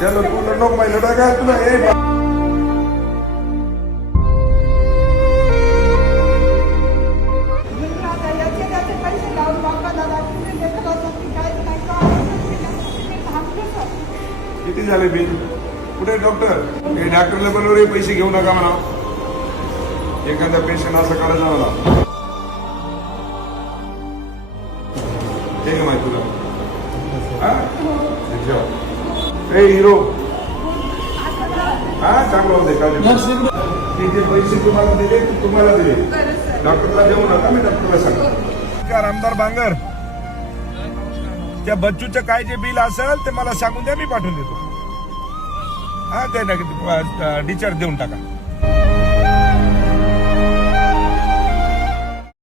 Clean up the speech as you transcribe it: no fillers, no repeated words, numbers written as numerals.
चलो तू नको माहिती काय तुला हे किती झाले बिल? कुठे डॉक्टर? हे डॉक्टरला बरोबर पैसे घेऊ नका म्हणा. एखादा पेशंट असं करायचा मला हे माहिती तुला. हे हिरो हा चांगलं होते का जे पैसे तुम्हाला दिले तुम्हाला दिले. डॉक्टरला देऊ नका. मी डॉक्टरला सांगतो. आमदार बांगर त्या बच्चूचं काय जे बिल असेल ते मला सांगून द्या. मी पाठवून देतो. हा ते ना डिस्चार्ज देऊन टाका.